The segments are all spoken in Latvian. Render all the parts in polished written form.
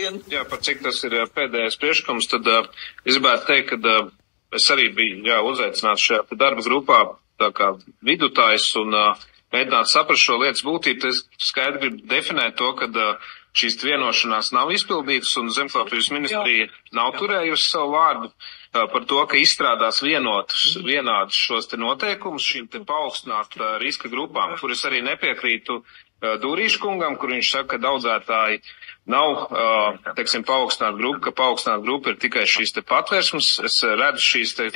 šodien. Jā, par cik tas ir pēdējais priekšlikums, tad es gribētu teikt, ka es arī biju uzaicināts šajā darba grupā tā kā vidutājs un mēģināt saprast šo lietas būtību. Es skaidri gribu definēt to, ka šīs vienošanās nav izpildītas un Zemkopības ministrija nav turējusi savu vārdu par to, ka izstrādās vienādus šos te noteikumus šīm te paaugstināt riska grupām, kur es arī nepiekrītu Dūrīša kungam, kur viņš saka, ka daudzētāji nav, teiksim, paaugstināt grupu, ka paaugstināt grupa ir tikai šīs te patvērsmes. Es redzu šīs te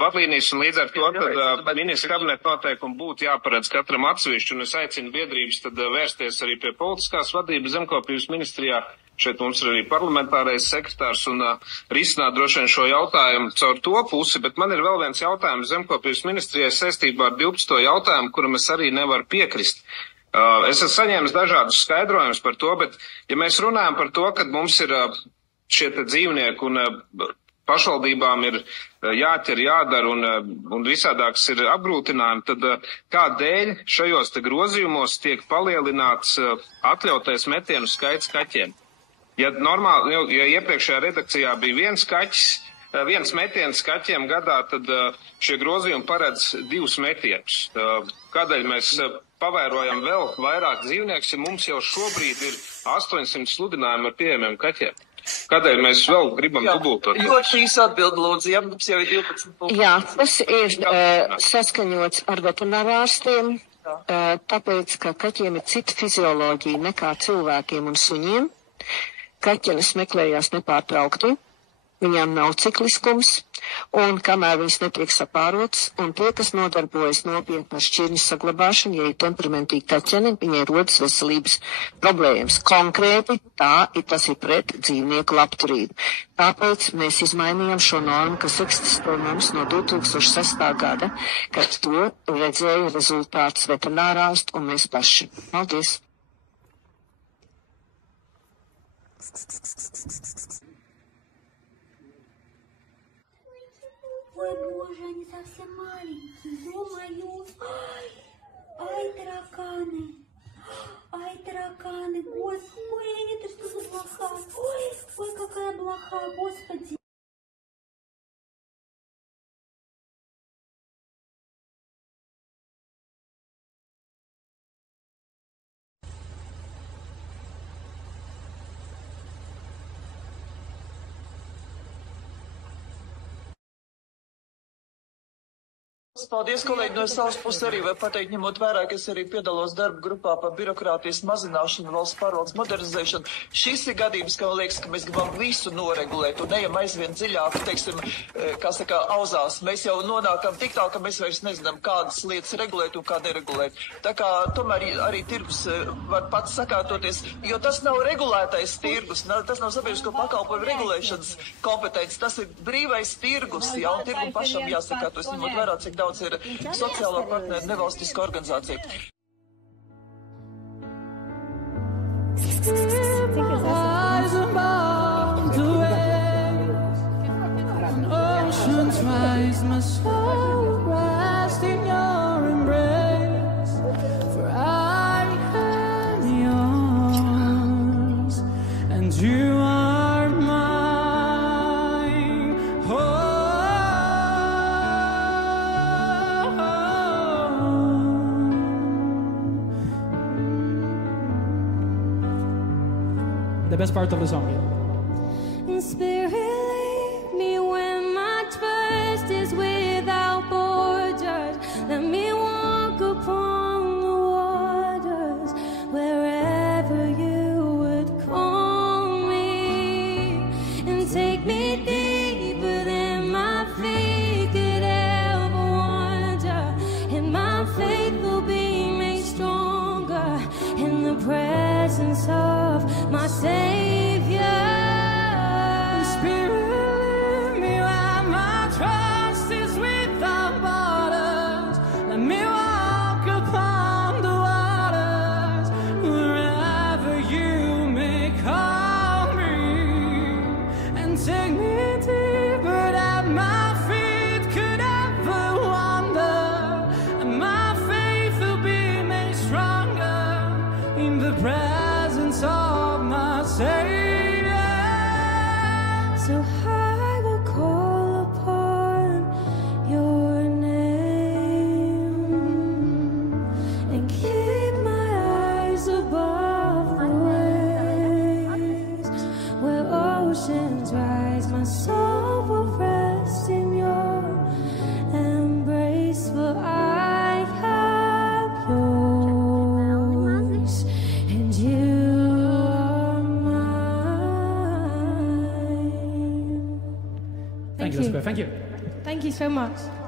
vadlīnijas un līdz ar to, tad ministra kabineta noteikumi būtu jāparedz katram atsevišķi, un es aicinu biedrības tad vērsties arī pie politiskās vadības Zemkopības ministrijā. Šeit mums ir arī parlamentārais sekretārs un risināt droši vien šo jautājumu caur to pusi, bet man ir vēl viens jautājums Zemkopības ministrijai saistībā ar 12. jautājumu, kuram es arī nevaru piekrist. Es esmu saņēmis dažādus skaidrojumus par to, bet ja mēs runājam par to, ka mums ir šie te dzīvnieki un pašvaldībām ir jāķer, jādara un visādāks ir apgrūtinājumi, tad kādēļ šajos te grozījumos tiek palielināts atļautais metienu skaits kaķiem? Ja normāli, ja iepriekšējā redakcijā bija viens metiens kaķiem gadā, tad šie grozījumi paredz 2 metienus. Kādēļ mēs pavērojam vēl vairāk dzīvniekus, ja mums jau šobrīd ir 800 sludinājumi ar pieejamiem kaķiem? Kādēļ mēs vēl gribam dubultot? Ļoti īsi atbild, lūdzu, mums jau ir 12. Jā, tas ir saskaņots ar veterinārārstiem, tāpēc, ka kaķiem ir cita fizioloģija nekā cilvēkiem un suņiem. Kaķenes meklējās nepārtraukti. Viņām nav cikliskums, un kamēr viņas netiek sapārotas, un tie, kas nodarbojas nopietni ar šķirņu saglabāšanu, ja ir temperamentīgi kaķeni, viņai rodas veselības problēmas. Konkrēti, tas ir pret dzīvnieku labturību. Tāpēc mēs izmainījām šo normu, kas eksistē mums no 2006. gada, kad to redzēja rezultāts veterinārārsti un mēs paši. Paldies! Ой, боже, они совсем маленькие, ё-моё, ай, тараканы, господи, это что за блоха, ой, какая блоха, господи. Paldies, kolēģi, no savas puses arī var pateikt, ņemot vērā, ka es arī piedalos darba grupā par birokrātijas mazināšanu, valsts pārvaldes modernizēšanu. Šis ir gadījums, ka man liekas, ka mēs gribam visu noregulēt un ejam aizvien dziļāk, teiksim, kā saka, auzās. Mēs jau nonākam tik tālu, ka mēs vairs nezinām, kādas lietas regulēt un kā neregulēt. Tā kā tomēr arī tirgus var pats sakārtoties, jo tas nav regulētais tirgus, tas nav sabiedrisko pakalpojumu regulēšanas kompetences, tas ir brīvais tirgus, ja, un tirgum pašam jāsakārtos, ņemot vērā, cik daudz ir sociālo partneru nevalstiska organizācija. The best part of the song. Spirit, lead me when my trust is without borders. Let me walk upon the waters wherever you would call me, and take me deeper than my feet could ever wander, and my faith will be made stronger in the presence of my Savior. Spirit, lead me where my trust is without borders. Let me Thank you. Thank you so much.